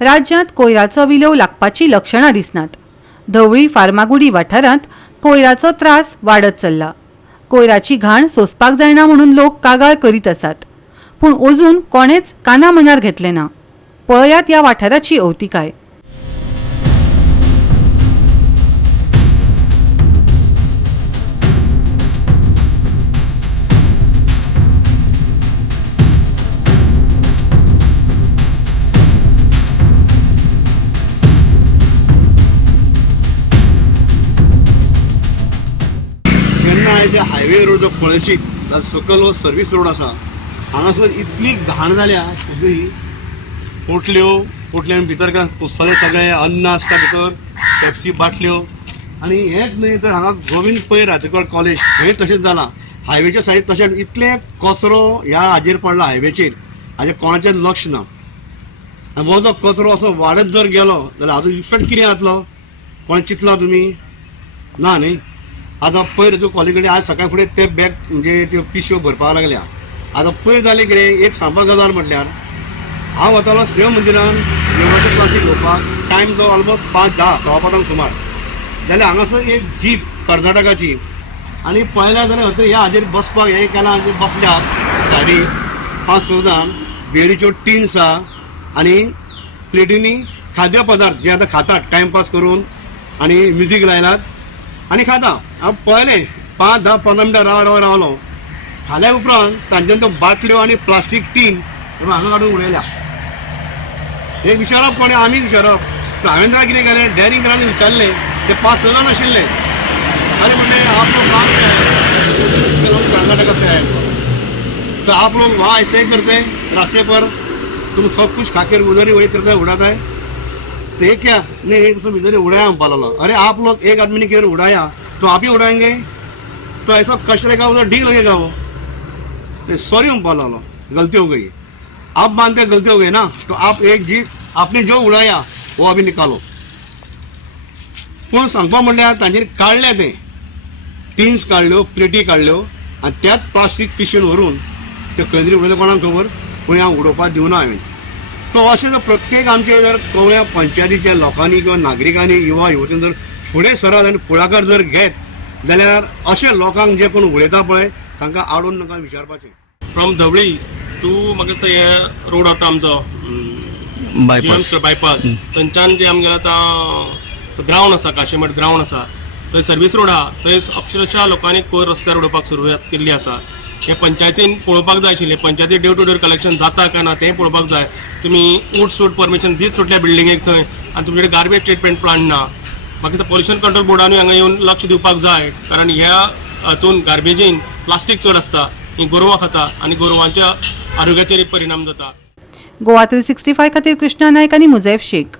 राज्यांत कोयराचो विलोव लागपाची लक्षणां दिसनात। धवळी फार्मागुडी वाठारांत कोयराचो त्रास वाडत चल्ला। कोयराची घाण सोंसपाक जायना म्हणून लोक कागाळ करीत आसात, पूण अजून कोणेच काना मनार घेतले ना। पळयात ह्या वाठाराची अवतिकाय। हायवे रोड जो पळशीत सकल वो सर्विस रोड आसा, हांगासर इतली घाण जाल्या सगळी पोटल्यांनी भितर कुसले सगळे अन्न आसता भितर, पेप्सी बाटल्यो। आनी हेच न्हय तर हांगा गोविंद पै राजगड कॉलेज थंय तशेंच जालां। हायवेच्या सायडीक तशेंच इतले कचरो ह्या हाजेर पडला हायवेचेर, हाजेर कोणाचें लक्ष ना। आनी हो जो कचरो असो वाडत जर गेलो जाल्यार हाजो इफेक्ट कितें जातलो कोण चिंतला तुमी? ना न्ही। आता पयर तूं कॉलेज आज सकाळी फुडें ते बॅग म्हणजे त्यो पिशव्यो भरपाक लागल्या। आता पयर जालें कितें, एक सांगपाक गजाल म्हटल्यार हांव वतालो स्नेह मंदिरान योगाच्या क्लासीक घेवपाक। टायम जो ऑलमोस्ट 5:10 सवा सुमार जाल्यार हांगासर एक जीप कर्नाटकाची आनी पळयल्यार जाल्यार हय ह्या हाजेर बसपाक हें केलां, बसल्या सायडीक 5-6 जाण बेडीच्यो टिन्स आहा आनी प्लेटींनी खाद्य पदार्थ जे आतां खातात टायमपास करून आनी म्युजीक लायलात आनी खाता। हांव पळयलें 5-10-15 मिनटां रावलो। खाल्या उपरांत तांच्यान त्यो बाटल्यो आनी प्लास्टीक टीन हांगा काडून उडयल्या। एक विचारप कोणें आमीच विचारप। हांवें जाल्यार कितें केलें, डॅरिंग करांनी विचारलें। ते 5-6 जाण आशिल्ले। अरे म्हणलें आप लोग कहाँ से आए? कर्नाटका से आए। तो आप लोग वहाँ ऐसे ही करते हैं रास्ते पर, तुम सब कुछ खाकर उधर ही वही करते उड़ाता है। तो ये क्या नहीं एक तो इधर उड़ाया बोला। अरे आप लोग एक आदमी ने किधर उड़ाया तो आप ही उड़ाएंगे? तो ऐसा कचरे का उधर ढीक लगेगा वो। सॉरी हम बोला, गलती हो गई। आप मानते गलती हो गई ना, तो आप एक जी आपने जो उड़ाया वो अभी निकालो। पण सांगपा म्हटल्यार तांचेर काडले ते टिन्स काडल्यो, प्लेटी काडल्यो आनी त्याच प्लास्टीक पिशवेन व्हरून ते खंय उडयले कोणाक खबर, पूण हांव उडोवपाक दिवना हांवें। सो अशें जर प्रत्येक आमचे जर कोवळ्या पंचायतीच्या लोकांनी किंवा नागरिकांनी युवा युवतीन जर फुडें सरत आनी पुढाकार जर घेत जाल्यार अशें लोकांक जे कोण उडयता पळय तांकां आडोवन नाका विचारपाचें। फ्रॉम धवळी टू म्हाका दिसता हे रोड आतां आमचो बायपास थंयच्यान जे आमगेलो आतां ग्रावंड आसा, काशीमठ ग्रावंड आसा, थंय सर्वीस रोड आहा। थंय अक्षरशः लोकांनी कोयर रस्त्यार उडोवपाक सुरवात केल्ली आसा। हे पंचायतीन पळोवपाक जाय आशिल्लें, पंचायती डे टू डे कलेक्शन जाता काय ना तें पळोवपाक जाय। तुमी उट सूट परमिशन दीत सुटल्या बिल्डिंगेक थंय आनी तुमचे कडेन गार्बेज ट्रिटमेंट प्लांट ना। म्हाका दिसता पॉल्युशन कंट्रोल बोर्डानूय हांगा येवन लक्ष दिवपाक जाय, कारण ह्या हातून गार्बेजीन प्लास्टीक चड आसता, ही गोरवां खाता आनी गोरवांच्या आरोग्याचेर परिणाम जाता। गोवा 365 खातीर कृष्णा नायक आनी मुजैफ शेख।